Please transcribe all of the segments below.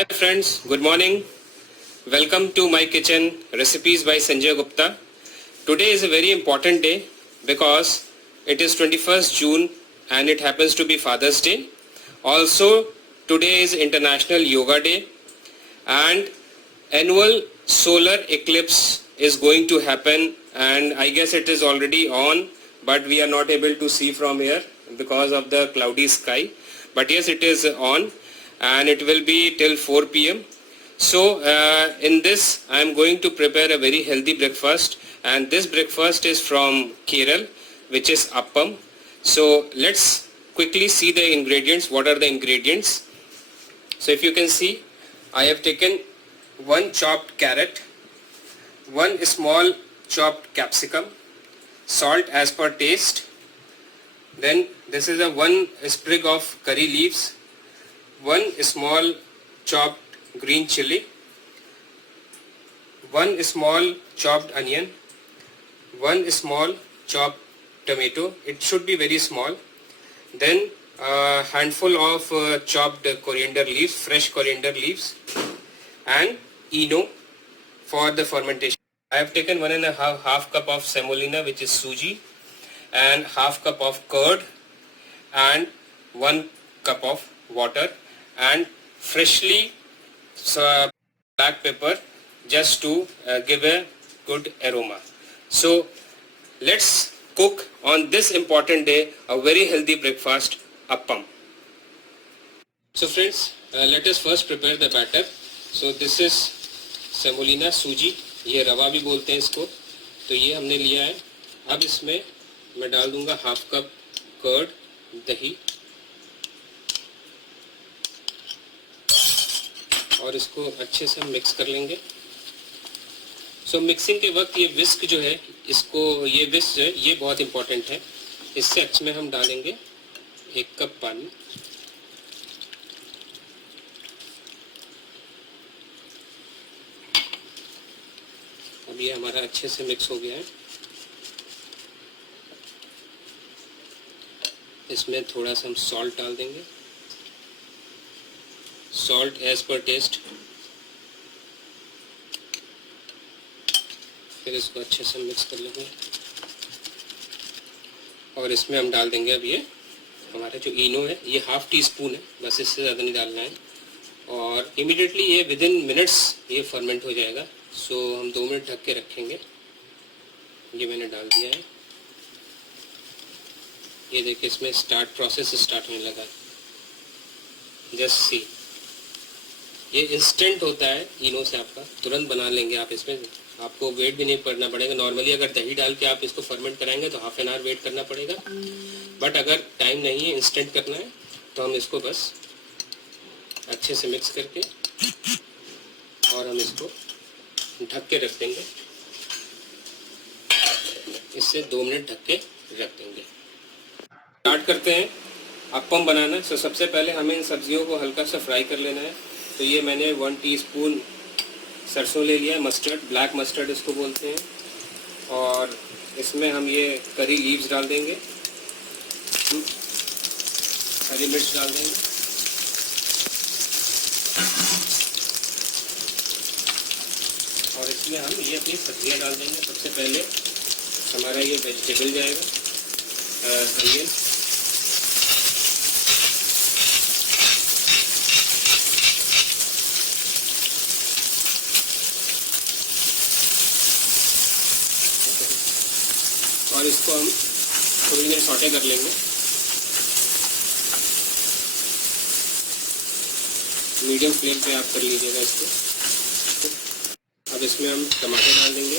Hi friends, good morning. Welcome to my kitchen recipes by Sanjay Gupta. Today is a very important day because it is 21st June and it happens to be Father's Day. Also today is International Yoga Day and annual solar eclipse is going to happen, and I guess it is already on, but we are not able to see from here because of the cloudy sky. But yes, it is on and it will be till 4 p.m. So in this I am going to prepare a very healthy breakfast, and this breakfast is from Kerala, which is appam. So let's quickly see the ingredients. What are the ingredients? So if you can see, I have taken one chopped carrot, one small chopped capsicum, salt as per taste. Then this is a one sprig of curry leaves, one small chopped green chili, one small chopped onion, one small chopped tomato. It should be very small. Then a handful of chopped coriander leaves, fresh coriander leaves, and ENO for the fermentation. I have taken 1.5 cup of semolina, which is suji, and half cup of curd, and 1 cup of water, and freshly black pepper, just to give a good aroma. So let's cook on this important day a very healthy breakfast, appam. So friends, let us first prepare the batter. So this is semolina सूजी, ये रवा भी बोलते हैं इसको, तो ये हमने लिया है. अब इसमें मैं डाल दूंगा हाफ कप कर्ड, दही, और इसको अच्छे से मिक्स कर लेंगे. सो मिक्सिंग के वक्त ये विस्क जो है, ये विस्क जो है ये बहुत इम्पोर्टेंट है. इससे इसमें हम डालेंगे 1 कप पानी. अब ये हमारा अच्छे से मिक्स हो गया है. इसमें थोड़ा सा हम सॉल्ट डाल देंगे, सॉल्ट एज पर टेस्ट. फिर इसको अच्छे से मिक्स कर लेंगे और इसमें हम डाल देंगे अब ये हमारा जो इनो है, ये हाफ टी स्पून है, बस इससे ज़्यादा नहीं डालना है. और इमीडिएटली ये विदिन मिनट्स ये फर्मेंट हो जाएगा. सो हम 2 मिनट ढक के रखेंगे. ये मैंने डाल दिया है. ये देखिए इसमें प्रोसेस स्टार्ट होने लगा. जस्ट सी, ये इंस्टेंट होता है इनो से, आपका तुरंत बना लेंगे आप. इसमें आपको वेट भी नहीं करना पड़ेगा. नॉर्मली अगर दही डाल के आप इसको फर्मेंट कराएंगे तो हाफ एन आवर वेट करना पड़ेगा, बट अगर टाइम नहीं है, इंस्टेंट करना है, तो हम इसको बस अच्छे से मिक्स करके और हम इसको ढक के रख देंगे. इससे 2 मिनट ढक के रख देंगे. स्टार्ट करते हैं अप्पम बनाना. तो सबसे पहले हमें इन सब्जियों को हल्का सा फ्राई कर लेना है. तो ये मैंने 1 टीस्पून सरसों ले लिया है, मस्टर्ड, ब्लैक मस्टर्ड इसको बोलते हैं. और इसमें हम ये करी लीव्स डाल देंगे, हरी मिर्च डाल देंगे, और इसमें हम ये अपनी सब्जियां डाल देंगे. सबसे पहले हमारा ये वेजिटेबल जाएगा, अनियन, और इसको हम थोड़ी देर सौटे कर लेंगे. मीडियम फ्लेम पे आप कर लीजिएगा इसको. अब इसमें हम टमाटर डाल देंगे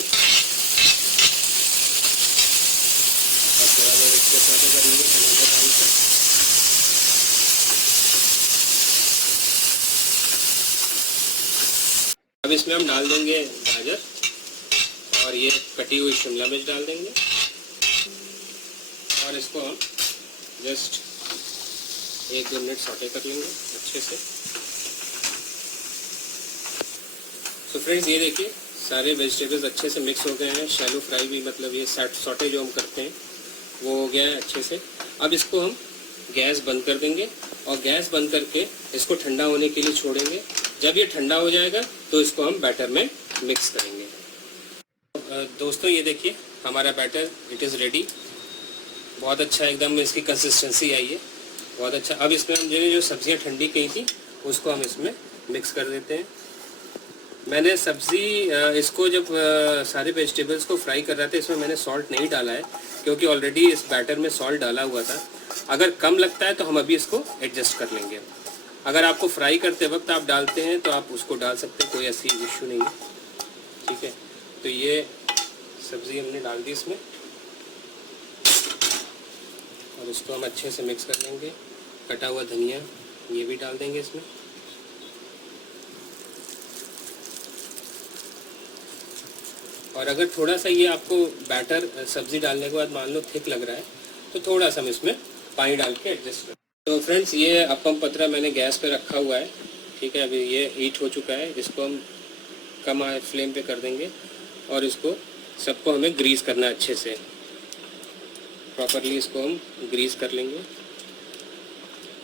और थोड़ा देर इसको सौटे कर लेंगे टमाटर डाल कर. अब इसमें हम डाल देंगे गाजर और ये कटी हुई शिमला मिर्च डाल देंगे, और इसको हम जस्ट 1-2 मिनट सौटे कर लेंगे अच्छे से. तो फ्रेंड्स ये देखिए सारे वेजिटेबल्स अच्छे से मिक्स हो गए हैं. शैलो फ्राई भी, मतलब ये सौटे जो हम करते हैं वो हो गया है अच्छे से. अब इसको हम गैस बंद कर देंगे और गैस बंद करके इसको ठंडा होने के लिए छोड़ेंगे. जब ये ठंडा हो जाएगा तो इसको हम बैटर में मिक्स करेंगे। दोस्तों ये देखिए हमारा बैटर इट इज़ रेडी। बहुत अच्छा एकदम इसकी कंसिस्टेंसी आई है, बहुत अच्छा। अब इसमें हम जो सब्जियां ठंडी की थी उसको हम इसमें मिक्स कर देते हैं। मैंने सब्ज़ी इसको जब सारे वेजिटेबल्स को फ्राई कर रहा था इसमें मैंने सॉल्ट नहीं डाला है, क्योंकि ऑलरेडी इस बैटर में सॉल्ट डाला हुआ था। अगर कम लगता है तो हम अभी इसको एडजस्ट कर लेंगे। अगर आपको फ्राई करते वक्त आप डालते हैं तो आप उसको डाल सकते हैं, कोई ऐसी इश्यू नहीं है, ठीक है। तो ये सब्ज़ी हमने डाल दी इसमें और इसको हम अच्छे से मिक्स कर लेंगे। कटा हुआ धनिया ये भी डाल देंगे इसमें। और अगर थोड़ा सा ये आपको बैटर सब्ज़ी डालने के बाद मान लो थिक लग रहा है तो थोड़ा सा हम इसमें पानी डाल के एडजस्ट करें। तो फ्रेंड्स ये अप्पम पतरा मैंने गैस पे रखा हुआ है, ठीक है। अभी ये हीट हो चुका है, इसको हम कम फ्लेम पे कर देंगे और इसको सबको हमें ग्रीस करना है अच्छे से, प्रॉपरली इसको हम ग्रीस कर लेंगे।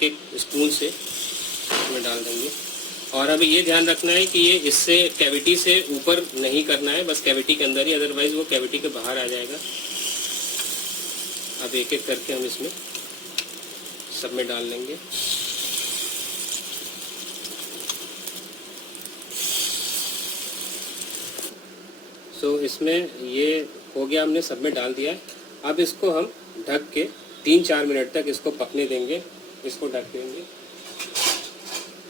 एक स्पून से इसमें डाल देंगे। और अभी ये ध्यान रखना है कि ये इससे कैविटी से ऊपर नहीं करना है, बस कैविटी के अंदर ही, अदरवाइज वो कैविटी के बाहर आ जाएगा। अब एक एक करके हम इसमें सब में डाल लेंगे। सो इसमें ये हो गया, हमने सब में डाल दिया है। अब इसको हम ढक के 3-4 मिनट तक इसको पकने देंगे। इसको ढक देंगे,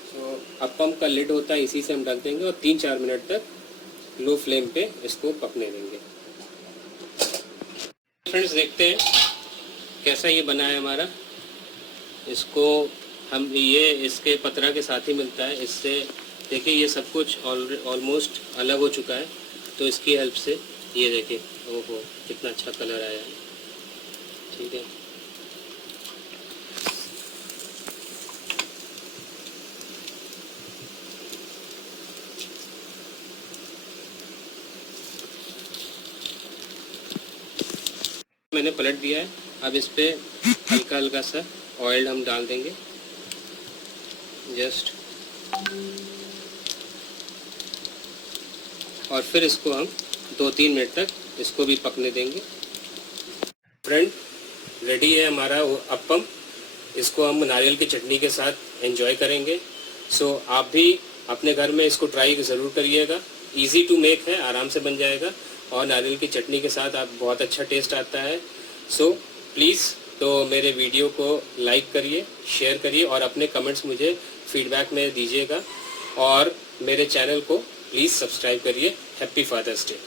तो अप्पम का लिड होता है इसी से हम ढक देंगे और 3-4 मिनट तक लो फ्लेम पे इसको पकने देंगे। फ्रेंड्स देखते हैं कैसा ये बना है हमारा। इसको हम ये इसके पतरा के साथ ही मिलता है, इससे देखिए ये सब कुछ ऑलमोस्ट अलग हो चुका है। तो इसकी हेल्प से ये देखिए, ओहो कितना अच्छा कलर आया है, ठीक है। मैंने पलट दिया है। अब इस पे हल्का हल्का सा ऑयल हम डाल देंगे, जस्ट, और फिर इसको हम 2-3 मिनट तक इसको भी पकने देंगे। फ्रेंड रेडी है हमारा अप्पम। इसको हम नारियल की चटनी के साथ एंजॉय करेंगे। सो आप भी अपने घर में इसको ट्राई ज़रूर करिएगा। इजी टू मेक है, आराम से बन जाएगा और नारियल की चटनी के साथ आप बहुत अच्छा टेस्ट आता है। सो प्लीज़ तो मेरे वीडियो को लाइक करिए, शेयर करिए और अपने कमेंट्स मुझे फीडबैक में दीजिएगा और मेरे चैनल को प्लीज़ सब्सक्राइब करिए। Happy Father's day.